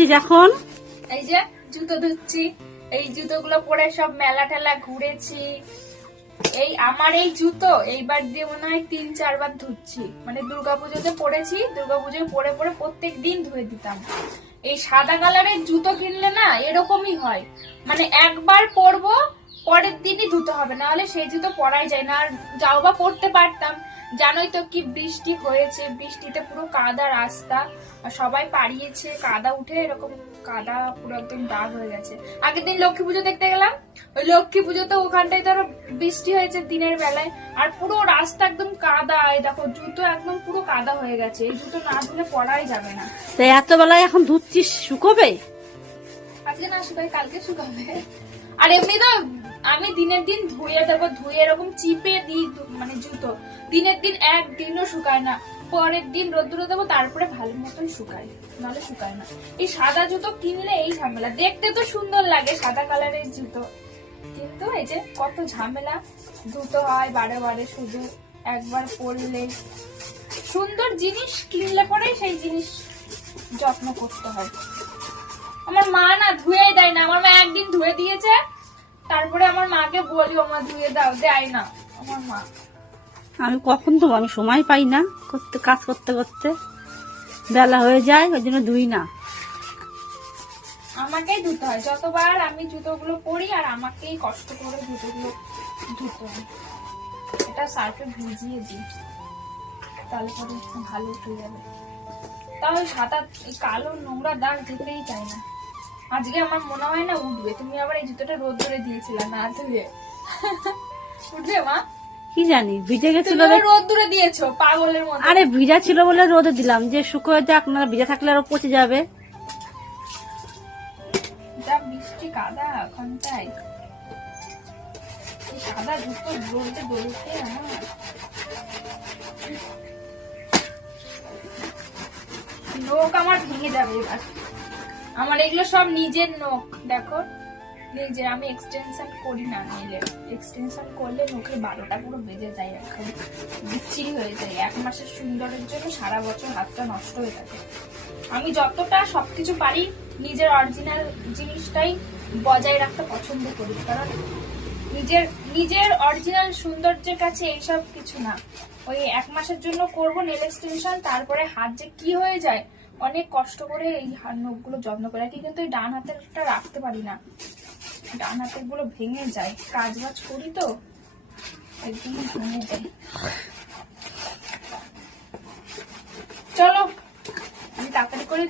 করছিস এখন? এই যে জুতো ধুচ্ছি। এই জুতোগুলো পরে সব মেলা টেলা ঘুরেছি। এই আমার এই জুতো এইবার দিয়ে মনে হয় 3-4 বার ধুচ্ছি। মানে দুর্গাপুজোতে পরেছি, দুর্গাপুজোয় পরে পরে প্রত্যেক দিন ধুয়ে দিতাম। এই সাদা কালারের জুতো কিনলে না এরকমই হয়, মানে একবার পরবো পরের দিনই ধুতে হবে, না হলে সেই জুতো পরাই যায় না। আর যাও বা পরতে পারতাম, জানোই তো কি বৃষ্টি হয়েছে, বৃষ্টিতে পুরো কাদা রাস্তা, আর সবাই পাড়িয়েছে, কাদা উঠে এরকম কাদা পুরো একদম দাগ হয়ে গেছে। আগের দিন লক্ষ্মী পুজো দেখতে গেলাম, ওই লক্ষ্মী পুজোতে ওখানটায় ধরো বৃষ্টি হয়েছে দিনের বেলায়, আর পুরো রাস্তা একদম কাদা। এই দেখো জুতো একদম পুরো কাদা হয়ে গেছে, এই জুতো না ধুলে পরাই যাবে না। তো এত বেলায় এখন ধুচ্ছিস, শুকোবে? আজকে না শুকাই, কালকে শুকাবে। আর এমনি তো আমি দিনের দিন ধুয়ে দেবো, ধুয়ে এরকম চিপে দিই, মানে জুতো দিনের দিন একদিনও শুকায় না। পরের দিন রোদ্দুরে দেবো, তারপরে ভালো মতন শুকায়, নাহলে শুকায় না। এই সাদা জুতো কিনলে এই ঝামেলা। দেখতে তো সুন্দর লাগে সাদা কালারের জুতো, কিন্তু এই যে কত ঝামেলা, ধুতে হয় বারে বারে, শুধু একবার পরলে। সুন্দর জিনিস কিনলে পরে সেই জিনিস যত্ন করতে হয়। আমার মা না ধুয়েই দেয় না। আমার মা একদিন ধুয়ে দিয়েছে, তারপরে আমার মাকে বলি ও মা ধুয়ে দাও, দেয় না আমার মা। আমি কখন তো আমি সময় পাই না, কাজ করতে করতে বেলা হয়ে যায়, ওই জন্য ধুই না। আমাকেই ধুতে হয়, যতবার আমি জুতোগুলো পরি আর আমাকেই কষ্ট করে জুতোগুলো ধুতে হয়। এটা সার্ফে ভিজিয়ে দিই, তাহলে পরে ভালো উঠে যাবে। তাহলে সাদা কালো নোংরা দাগ যেতেই চাই না। আজকে আমার মনে হয় না উঠবে। তুমি আবার এই জুতোটা রোদ ধরে দিয়েছিলে না ধুয়ে, উঠবে মা? কি জানি, ভিজে গেছিল। রোদ ধরে দিয়েছো পাগলের মতো। আরে ভিজা ছিল বলে রোদে দিলাম, যে শুকোয় যাক, না ভিজা থাকলে আরো পচে যাবে। যা বৃষ্টি কাদা ওখানটায়, সাদা জুতো রোদে দৌড়তে আমার নখ আমার ভেঙে যাবে এবার। আমার এগুলো সব নিজের নখ, দেখো নিজের। আমি এক্সটেনশন করি না নিলে, এক্সটেনশন করলে নখের 12টা পুরো বেজে যায়, একদম বিচ্ছিরি হয়ে যায়। 1 মাসের সুন্দরের জন্য সারা বছর হাতটা নষ্ট হয়ে থাকে। আমি যতটা সবকিছু পারি নিজের অরিজিনাল জিনিসটাই বজায় রাখতে পছন্দ করি, কারণ নিজের অরিজিনাল সৌন্দর্যের কাছে এইসব কিছু না। ওই 1 মাসের জন্য করব নেল এক্সটেনশন, তারপরে হাত যে কি হয়ে যায়, অনেক কষ্ট করে এই নখগুলো যত্ন করে রাখি, কিন্তু এই ডান হাতেরটা রাখতে পারি না। ডান হাতের গুলো ভেঙে যায়, কাজ বাজ করি তো একদম ভেঙে যায়। চলো আমি তাড়াতাড়ি করে